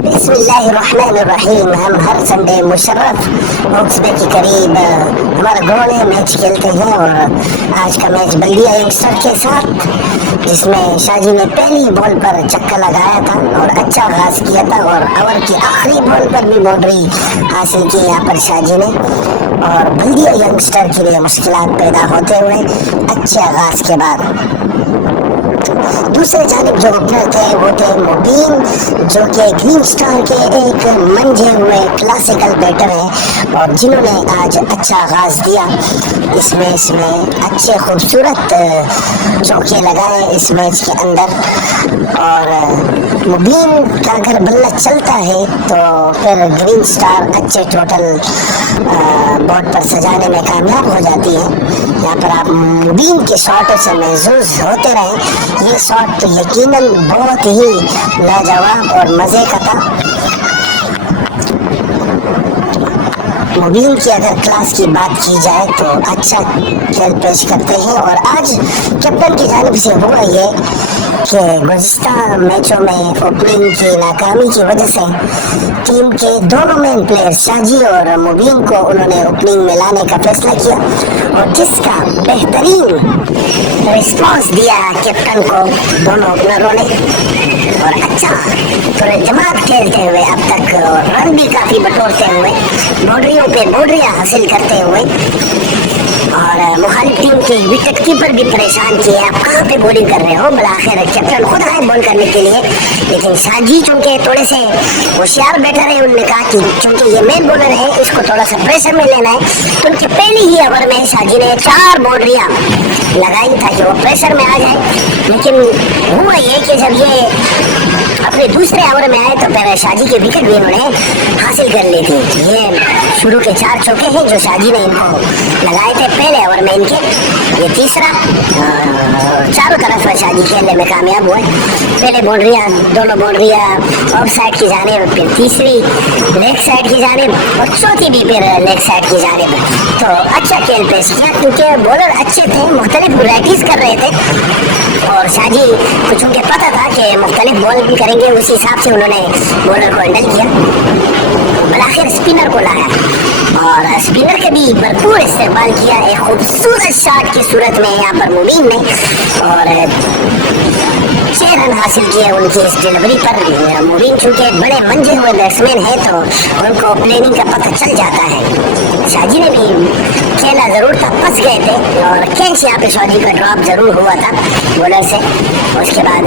बिस्मिल्लाहिर्रहमानिर्रहीम। हम हर संडे मुशर्रफ मुक्सबे के करीब हमारा गाँव में मैच खेलते हैं और आज का मैच बल्दिया यंगस्टर के साथ, जिसमें शाजी ने पहली बॉल पर छक्का लगाया था और अच्छा आगाज किया था और ओवर की आखिरी बॉल पर भी बाउंड्री हासिल की यहाँ पर शाजी ने। और बल्दिया यंगस्टर के लिए मुश्किलात पैदा होते हुए अच्छे आगाज के बाद दूसरे जानिब जो ओपनर थे वो थे मुबीन, जो कि ग्रीन स्टार के एक मंझे हुए क्लासिकल बैटर हैं और जिन्होंने आज अच्छा आगाज दिया इस मैच में। अच्छे खूबसूरत चौके लगाए इस मैच के अंदर और मुबीन का अगर बल्ला चलता है तो फिर ग्रीन स्टार अच्छे टोटल बोर्ड पर सजाने में कामयाब हो जाती है। यहाँ पर आप मुबीन के शॉटों से महसूस होते रहें। ये शॉट यकीनन बहुत ही लाजवाब और मज़े का था। मुबीन की अगर क्लास की बात की जाए तो अच्छा खेल पेश करते हैं और आज कैप्टन की जानिब से हुआ ये कि गुज़िश्ता मैचों में ओपनिंग की नाकामी की वजह से टीम के दोनों मेन प्लेयर शाजी और मुबीन को उन्होंने ओपनिंग में लाने का फैसला किया और जिसका बेहतरीन रिस्पॉन्स दिया कैप्टन को दोनों ओपनरों ने और अच्छा पूरे जमात खेलते हुए अब तक और रन भी काफ़ी बटोरते हुए बाउंड्रियों पे बाउंड्रियां हासिल करते हुए और मुखालिफ टीम के विकेट कीपर भी परेशान किए। आप कहाँ पे बॉलिंग कर रहे हो? आखिर कैप्टन खुद आए बॉल करने के लिए, लेकिन शाजी चूंकि थोड़े से होशियार बैठे रहे, उन्होंने कहा कि चूंकि ये मेन बॉलर है इसको थोड़ा सा प्रेशर में लेना है, तो उनके पहले ही ओवर में शाजी ने 4 बाउंड्रियां लगाई ताकि वो प्रेशर में आ जाए। लेकिन हुआ ये कि जब ये अपने दूसरे ओवर में आए तो फिर शाजी के विकेट भी उन्होंने हासिल कर ली थी। ये शुरू के 4 चौके हैं जो शाजी ने इनको लगाए थे पहले ओवर में इनके, ये तीसरा चारों तरफ शाजी खेलने में कामयाब हुए। पहले बाउंड्रियां, दोनों बाउंड्रियां ऑफ साइड की जानिब, फिर तीसरी लेग साइड की जानिब और चौथी भी फिर लेग साइड की जानिब। तो अच्छा खेल पेश किया क्योंकि बॉलर अच्छे थे, मुख्तलिफ वैराइटीज कर रहे थे और शाजी कुछ उनके पता था कि मुख्तलिफ बॉल करेंगे, उसी हिसाब से उन्होंने बॉलर को हैंडल किया। आखिर स्पिनर को लाया और स्पिनर के भी भरपूर इस्तेमाल किया एक खूबसूरत शॉट की सूरत में यहाँ पर मुबीन ने और 6 रन हासिल किए उनकी इस डिलीवरी पर। मुबीन चूंकि बड़े मंझे हुए बैट्समैन हैं तो उनको प्लेनिंग का पता चल जाता है। शाजी ने भी खेला जरूर था, फंस गए थे और कैच यहाँ पे शाजी का ड्रॉप जरूर हुआ था बॉलर से। उसके बाद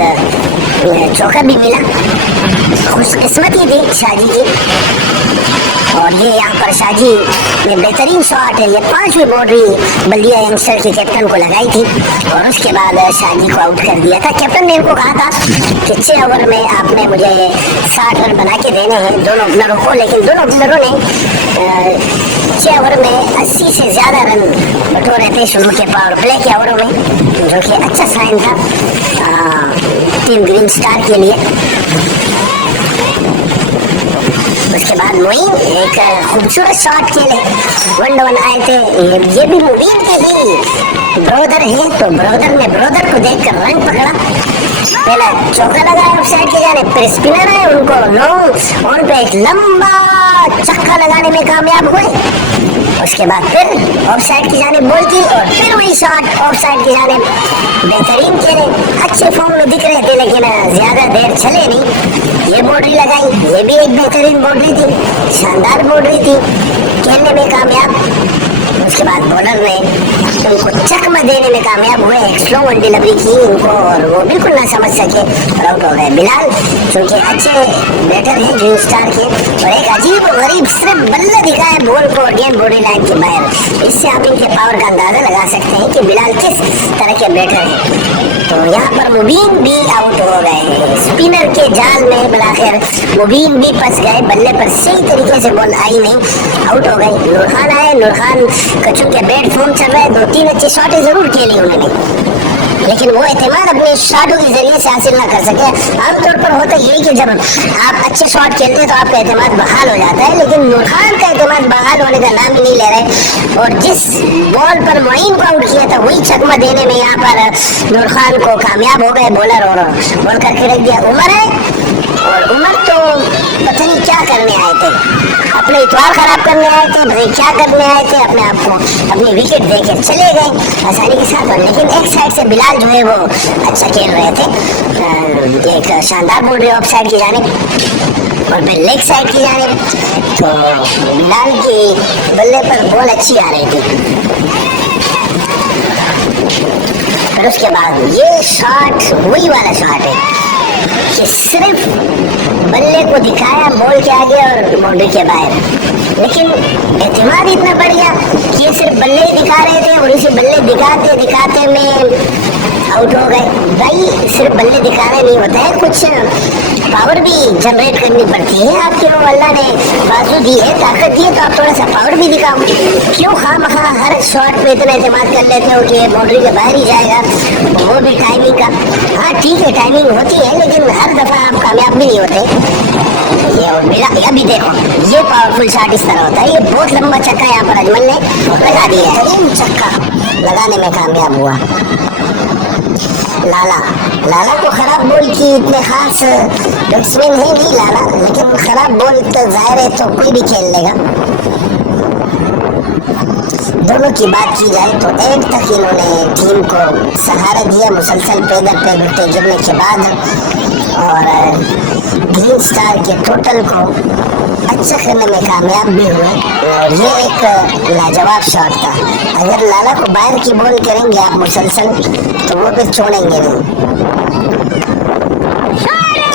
चौका भी मिला, खुशकिस्मती थी शाजी की और ये यहाँ पर शाजी ने बेहतरीन शॉट है, ये 5वीं बाउंड्री बल्दिया यंगस्टर के कैप्टन को लगाई थी और उसके बाद शाजी को आउट कर दिया था। कैप्टन ने इनको कहा था कि 6 ओवर में आपने मुझे 60 रन बना के देने हैं दोनों ओपनरों को, लेकिन दोनों ओपनरों ने 6 ओवर में 80 से ज़्यादा रन बटोरे थे शुरू के पावर प्ले के ओवरों में, जो कि अच्छा साइन था टीम ग्रीन स्टार के लिए। उसके बाद मोइन एक खूबसूरत शॉट खेले, 1-1 आए थे। ये भी मुबीन के ही ब्रदर है तो ब्रदर ने ब्रदर को देखकर रन पकड़ा, पहला चौका लगाया ऑफ साइड के जाने, फिर स्पिनर है उनको लॉन्ग ऑन पे एक लंबा छक्का लगाने में कामयाब हुए। उसके बाद फिर ऑफ साइड की जाने बॉल की और फिर वही शॉट ऑफ साइड की जाने, बेहतरीन खेले, अच्छे फॉर्म में दिख रहे थे लेकिन ज्यादा देर चले नहीं। ये बाउंड्री लगाई, ये भी एक बेहतरीन बाउंड्री थी, शानदार बाउंड्री थी, खेलने में कामयाब। उसके बाद बॉलर ने उनको चकमा देने में कामयाब हुए, एक स्लो वन डिलीवरी की इनको और वो बिल्कुल ना समझ सके और आउट हो गए। बिलाल क्योंकि अच्छे बैटर हैं ग्रीन स्टार के और एक अजीब गरीब सिर्फ बल्ला दिखाए बॉल को गेंद बॉडी लाइन के बाहर, इससे आप इनके पावर का अंदाजा लगा सकते हैं कि बिलाल किस तरह के बैटर हैं। तो यहाँ पर मुबीन भी आउट हो गए स्पिनर के जाल में, बलाखिर मुबीन भी फंस गए, बल्ले पर सही तरीके से बॉल आई नहीं, आउट हो गई। नूर खान आए, नूर खान कचू के बैट फॉर्म चल रहा है, 2-3 अच्छी शॉटें जरूर खेली उन्होंने, लेकिन वो एतमाद अपने शॉटों के जरिए से हासिल ना कर सके। आमतौर पर होता यही कि जब आप अच्छे शॉट खेलते हैं तो आपका एतमाद बहाल हो जाता है, लेकिन नूर खान का एतमाद बहाल होने का नाम ही नहीं ले रहे और जिस बॉल पर मोइन को आउट किया था वही चकमा देने में यहाँ पर नूर खान को कामयाब हो गए बॉलर और बॉल करके रख दिया। उमर है और उमर तो पता नहीं क्या करने आए थे, अपने इतवार खराब करने आए थे, पता नहीं क्या करने आए थे, अपने आप को अपनी विकेट देके चले गए आसानी के साथ। और लेकिन एक साइड से बिलाल जो है वो अच्छा खेल रहे थे, एक शानदार बाउंड्री ऑफ साइड की जानिब और फिर लेग साइड की जानिब। तो बिलाल की बल्ले पर बॉल अच्छी आ रही थी। फिर उसके बाद ये शॉट वही वाला शॉट है कि सिर्फ बल्ले को दिखाया बॉल के आगे और बाउंड्री के बाहर, लेकिन एतमाद इतना बढ़ गया कि ये सिर्फ बल्ले ही दिखा रहे थे और इसी बल्ले दिखाते दिखाते में आउट हो गए। भाई सिर्फ बल्ले दिखाने नहीं होता है, कुछ पावर भी जनरेट करनी पड़ती है। आपके वो अल्लाह ने बाजू दी है, ताकत दी है, तो आप थोड़ा सा पावर भी दिखाओ। क्यों खामखा हर शॉट पे इतना एतमाद कर लेते हो कि बाउंड्री के बाहर ही जाएगा, वो भी टाइमिंग का। हाँ ठीक है टाइमिंग होती है, लेकिन हर दफ़ा आप कामयाब भी नहीं होते। ये और मेरा अभी देखो ये पावरफुल शॉट इस तरह होता है। ये बहुत लंबा चक्का यहाँ पर अजमल ने लगा दिया है, चक्का लगाने में कामयाब हुआ। लाला को खराब बॉल की इतने खास बैट्समैन है नहीं लाला, लेकिन खराब बॉल तो जाहिर है तो कोई भी खेल लेगा। दोनों की बात की जाए तो एंड तक इन्होंने टीम को सहारा दिया मुसलसल पैदल पे घुटने गिरने के बाद, और ग्रीन स्टार के टोटल को अच्छा करने में कामयाब भी हुए। और ये एक लाजवाब शॉट था। अगर लाला को बाहर की बॉल करेंगे आप मुसलसल तो वो फिर छोड़ेंगे नहीं।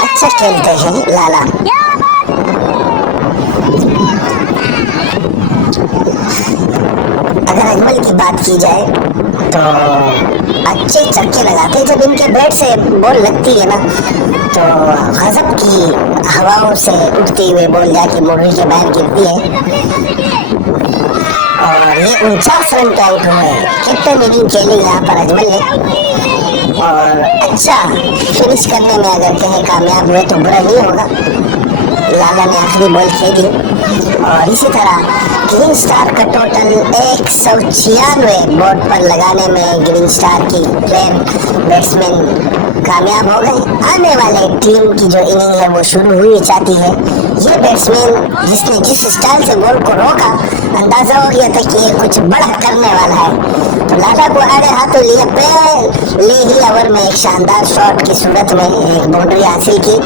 अच्छा खेलते हैं लाला। अगर अजमल की बात की जाए तो अच्छे चक्के लगाते, जब इनके बैट से बॉल लगती है ना तो गजब की हवाओं से उठती हुई बॉल जाके बाउंड्री के बाहर गिरती है। और ये 49 रन पे आउट हुए। कैप्टन इनिंग खेली यहाँ पर अजमल ने, और अच्छा फिनिश करने में अगर कहीं कामयाब हुए तो बुरा नहीं होगा। लाला ने आखिरी बॉल खेली और इसी तरह ग्रीन स्टार का टोटल 196 बोर्ड पर लगाने में ग्रीन स्टार की प्लेयर बैट्समैन कामयाब हो गए। आने वाले टीम की जो इनिंग है वो शुरू हुई चाहती है। ये बैट्समैन जिसने जिस स्टाइल से बॉल को रोका, अंदाजा हो गया था कि ये कुछ बड़ा करने वाला है। तो लाला को आड़े हाथों लिए पहले ही ओवर में एक शानदार शॉट की सूरत में एक बाउंड्री हासिल की।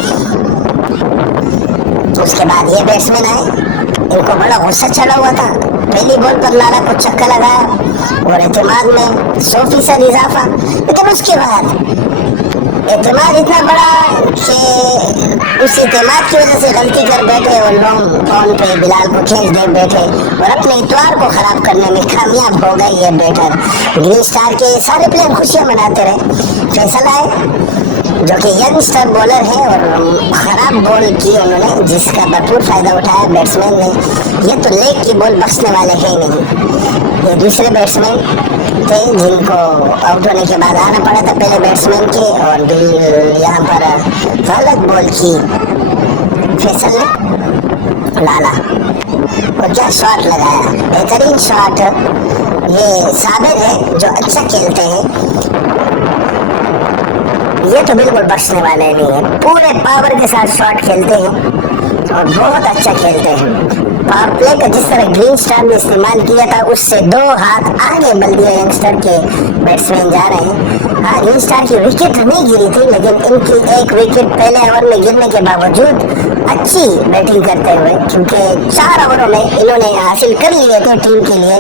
उसके बाद ये बैट्समैन आए, इनको बड़ा गुस्सा चढ़ा हुआ था। पहली बॉल पर लाला को छक्का लगाया और एतमाद में 100% इजाफा। लेकिन उसके बाद एतमाद इतना बड़ा कि उस एतमाद की वजह से गलती कर बैठे और लॉन्ग ऑन पे बिलाल को खींच दे बैठे और अपने इतवार को खराब करने में कामयाब हो गए ये बैटर। ग्रीन स्टार के सारे प्लेयर खुशियां मनाते रहे। फैसल आए जो कि यंगस्टर बॉलर है और खराब बॉल की उन्होंने, जिसका भरपूर फायदा उठाया बैट्समैन ने। ये तो लेग की बॉल बख्शने वाले हैं नहीं। ये दूसरे बैट्समैन थे जिनको आउट होने के बाद आना पड़ा था पहले बैट्समैन के, और यहाँ पर गलत बॉल की फैसल ने लाला। और क्या शॉट लगाया, बेहतरीन शॉट। ये साबिर है जो अच्छा खेलते हैं, ये तो बिल्कुल बख्शने वाले नहीं है। पूरे पावर के साथ शॉट खेलते हैं और बहुत अच्छा खेलते हैं। पावर प्ले का जिस तरह ग्रीन स्टार ने इस्तेमाल किया था उससे 2 हाथ आगे बल दिया यंगस्टर के बैट्समैन जा रहे हैं। हाँ ग्रीन स्टार की विकेट नहीं गिरी थी, लेकिन इनकी एक विकेट पहले ओवर में गिरने के बावजूद अच्छी बैटिंग करते हुए, क्योंकि 4 ओवरों में इन्होंने हासिल कर लिए थे टीम के लिए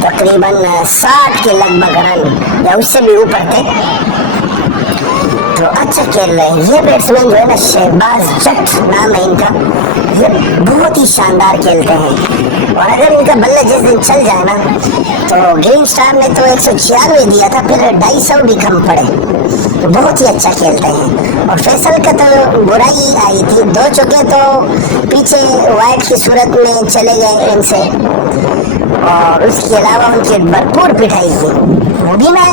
तकरीबन 60 के लगभग रन या उससे भी ऊपर थे। तो अच्छा खेल रहे हैं ये बैट्समैन जो है ना, शहबाज जट नाम है इनका। ये बहुत ही शानदार खेलते हैं और अगर इनका बल्ला जिस दिन चल जाए ना तो ग्रीन स्टार ने तो 196 दिया था, फिर 250 भी कम पड़े। तो बहुत ही अच्छा खेलते हैं। और फैसल का तो बुराई आई थी, 2 चौके तो पीछे वाइड की सूरत में चले गए इनसे, और उसके अलावा उनकी भरपूर पिटाई की। वो भी मैं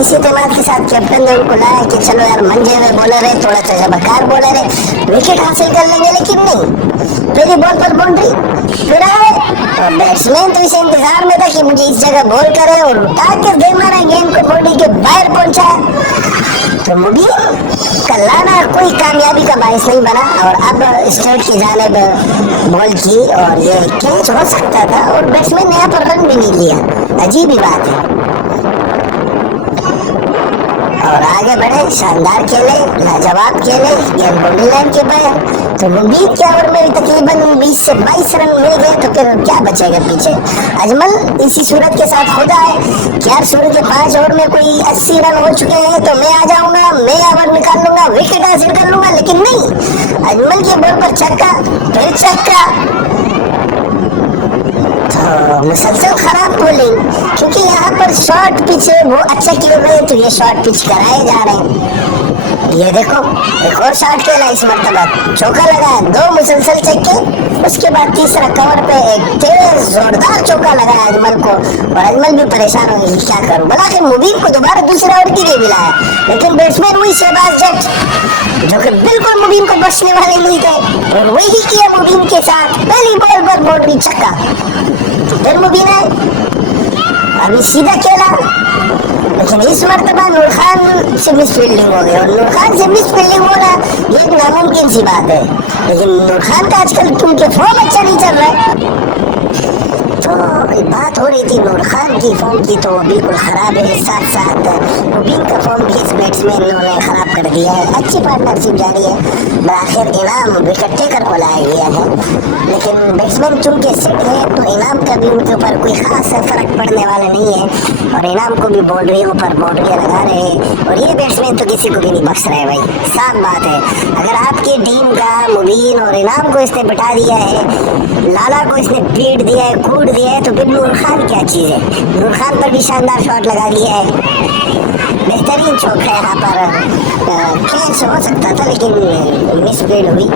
इसी एतमाद के साथ कैप्टन ने उनको लाया कि चलो यार मंजे हुए बॉलर है, थोड़ा तजर्बाकार बॉलर है, विकेट हासिल कर लेंगे। लेकिन नहीं, पहली बॉल पर बाउंड्री फिर आए और बैट्समैन तो इसे इंतजार में था कि मुझे इस जगह बॉल करे और उठा कर दे मारा, गेंद को बाउंड्री के बाहर पहुंचाया। तो मुबीन का लाना कोई कामयाबी का बायस नहीं बना और अब स्टर्ट की जानिब बॉल की और ये कैच हो सकता था और बैट्समैन ने यहाँ पर रन भी नहीं लिया। अजीब ही बात है। और आगे बढ़े, शानदार खेले, लाजवाब खेले, गेंद बाउंड्री लाइन के पार। तो मुबीन के ओवर में तकरीबन 20 से 22 रन मिल गए तो फिर क्या बचेगा पीछे। अजमल इसी सूरत के साथ खुद आए कि यार सूरज के 5 ओवर में कोई 80 रन हो चुके हैं तो मैं आ जाऊंगा, मैं ओवर निकाल लूंगा, विकेट हासिल कर लूंगा, लेकिन नहीं, अजमल के बॉल पर छक्का, फिर छक्का। तो मुसलसल खराब बॉलिंग, क्योंकि यहाँ पर शॉर्ट पिच वो अच्छा खेल रहे हैं तो ये शॉर्ट पिच कराए जा रहे हैं। ये देखो एक और शॉट खेला इस मरतबा, चौका लगाया, 2 मुसलसल चक्के, उसके बाद तीसरा कवर पे एक तेज जोरदार चौका लगाया अजमल को और अजमल भी परेशान हो गई क्या करूं। भला कि मुबीन को दोबारा दूसरे ओवर के लिए मिलाया, लेकिन बैट्समैन वही शहबाज जट जो कि बिल्कुल मुबीन को बचने वाले नहीं थे और वही किया मुबीन के साथ। पहली बॉल पर बाउंड्री छक्का, फिर मुबीन आए, अभी सीधा खेला, लेकिन इस मरतबा नूर खान से मिस फील्डिंग हो गई और नूर खान से मिस फील्डिंग होना ये एक नामुमकिन सी बात है, लेकिन नूर खान का आजकल क्योंकि फॉर्म अच्छा नहीं चल रहा है। तो बात हो रही थी नूर खान की फॉर्म की, तो बिल्कुल खराब है, साथ साथ मुबीन का फॉर्म भी इस बैट्समैन ने खराब कर दिया है। अच्छी पार्टनरशिप जारी है, आखिर इनाम विकेट टेकर को लाया गया है, लेकिन बैट्समैन चूंकि सेट है तो इनाम का भी उनके ऊपर कोई खास फर्क पड़ने वाला नहीं है और इनाम को भी बाउंड्रियों पर बाउंड्रियाँ लगा रहे हैं और ये बैट्समैन तो किसी को भी नहीं बख्श रहे भाई, साफ बात है। अगर आपकी टीम का मुबीन और इनाम को इसने बिठा दिया है, लाला को इसने पीट दिया है, कूट दिया है, तो फिर नूर खान क्या चीज़ है। नूर खान पर भी शानदार शॉट लगा दिया है, बेहतरीन चौका यहाँ पर कैच हो सकता था लेकिन मिस फील्ड हुई।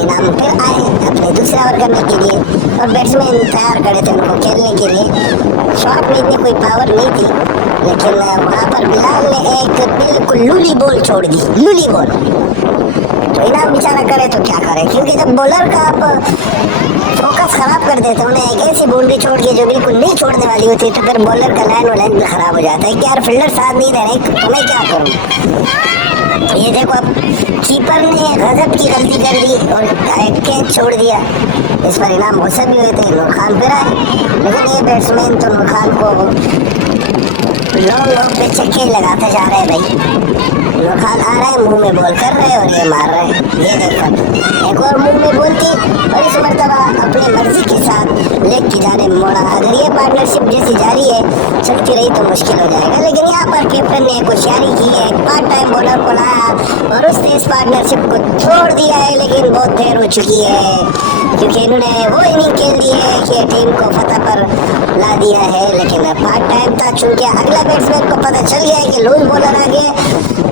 इनाम फिर आए अपने दूसरा ओवर करने के लिए और बैट्समैन तैयार करे थे उनको खेलने के लिए। शॉट में इतनी कोई पावर नहीं थी, लेकिन वहाँ पर बिलाल ने एक बिल्कुल लूली बॉल छोड़ दी, लूली बॉल। तो इनाम बेचारा करे तो क्या करे, क्योंकि जब बॉलर का आप फोकस खराब कर देते हो ना, एक ऐसी बाउंड्री छोड़ के जो बिल्कुल नहीं छोड़ने वाली होती है, तो फिर बॉलर का लाइन वाइन भी खराब हो जाता है कि यार फील्डर साथ नहीं दे रहे तो मैं क्या करूँ। ये देखो अब कीपर ने गजब की गलती कर दी और कैच छोड़ दिया, इस पर इनाम गुस्सा भी हुए थे। नूर खान फिर आए, लेकिन ये बैट्समैन तो नूर खान को लोग पे चक्के लगाते जा रहे हैं भाई। नूर खान आ रहे हैं, मुंह में बॉल कर रहे हैं और ये मार रहे हैं। ये देखो एक और मुंह में बॉल थी और इस मरतबा अपनी मर्जी के साथ लेग की जाने मोड़ा। अगर ये पार्टनरशिप जैसी जारी है चलती रही तो मुश्किल हो जाएगा, लेकिन यहाँ पर कैप्टन ने होशियारी की है, पार्ट टाइम बॉलर को लाया और उसने इस पार्टनरशिप को छोड़ दिया है, लेकिन बहुत देर हो चुकी है क्योंकि इन्होंने वो इनिंग खेल दी है कि टीम को फतह पर ला दिया है। लेकिन पार्ट टाइम था, चूंकि अगला बैट्समैन को पता चल गया है कि लूज बॉलर आ गया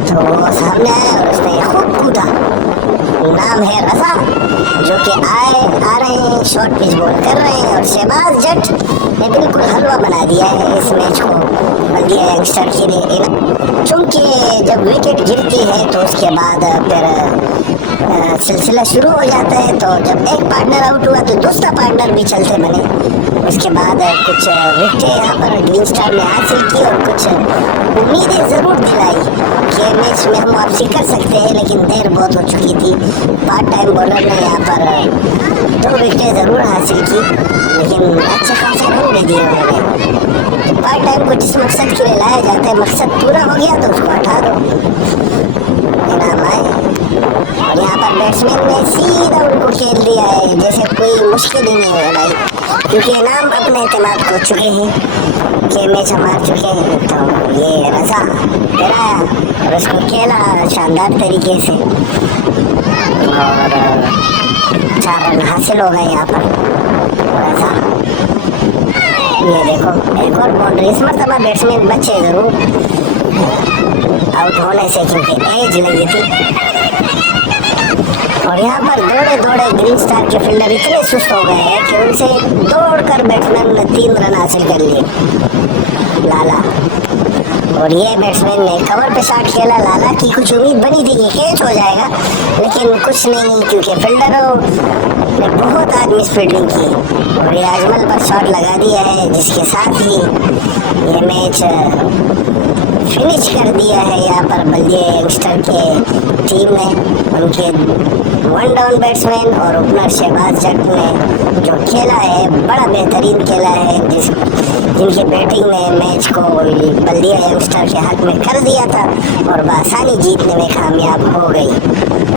तो वो सामने आया और उसने खूब कूदा। नाम है रजा, जो कि आ रहे हैं, शॉर्ट पिच बॉल कर रहे हैं और शहबाज जट ने बिल्कुल हलवा बना दिया है इस मैच को, बन दिया है यंगस्टर के लिए। चूँकि जब विकेट गिरती है तो उसके बाद फिर सिलसिला शुरू हो जाता है, तो जब एक पार्टनर आउट हुआ तो दूसरा पार्टनर भी चलते बने। उसके बाद कुछ विकेटें यहाँ पर ग्रीन स्टार ने हासिल की और कुछ उम्मीदें ज़रूर दिलाई कि मैच में हम वापसी कर सकते हैं, लेकिन देर बहुत हो चुकी थी। पार्ट टाइम बॉलर ने यहाँ पर 2 विकेटें ज़रूर हासिल की, लेकिन अच्छे खासे रन भी दिए उन्होंने। पार्ट टाइम को जिस मकसद के लिए लाया जाता है, मकसद पूरा हो गया तो उसको हटा दो, इनाम आए। और यहाँ पर बैट्समैन ने सीधा उनको खेल दिया है जैसे कोई मुश्किल ही नहीं है भाई, क्योंकि इनाम अपने एतमाद हो चुके हैं कि मैच हम हार चुके हैं। तो ये रजा गिराया और उसको खेला शानदार तरीके से और 4 रन हासिल हो गए यहाँ पर। रजा ये देखो एक और बाउंड्री, इस मरतबा बैट्समैन बचे ज़रूर आउट होने से क्योंकि एज लगी थी। और यहाँ पर दौड़े दौड़े ग्रीन स्टार के फील्डर इतने सुस्त हो गए हैं कि उनसे दौड़कर बैट्समैन ने 3 रन हासिल कर लिए, लाला। और ये बैट्समैन ने कवर पे शॉट खेला, लाला की कुछ उम्मीद बनी थी कि कैच हो जाएगा, लेकिन कुछ नहीं, क्योंकि फील्डरों ने बहुत आज मिस फील्डिंग की और ये अजमल पर शॉट लगा दिया है, जिसके साथ ही ये मैच फिनिश कर दिया है यहाँ पर बल्दिया यंगस्टर के टीम ने। उनके 1 डाउन बैट्समैन और ओपनर शहबाज जट ने जो खेला है बड़ा बेहतरीन खेला है, जिनकी बैटिंग ने मैच को बल्दिया यंगस्टर के हक में कर दिया था और बआसानी जीतने में कामयाब हो गई।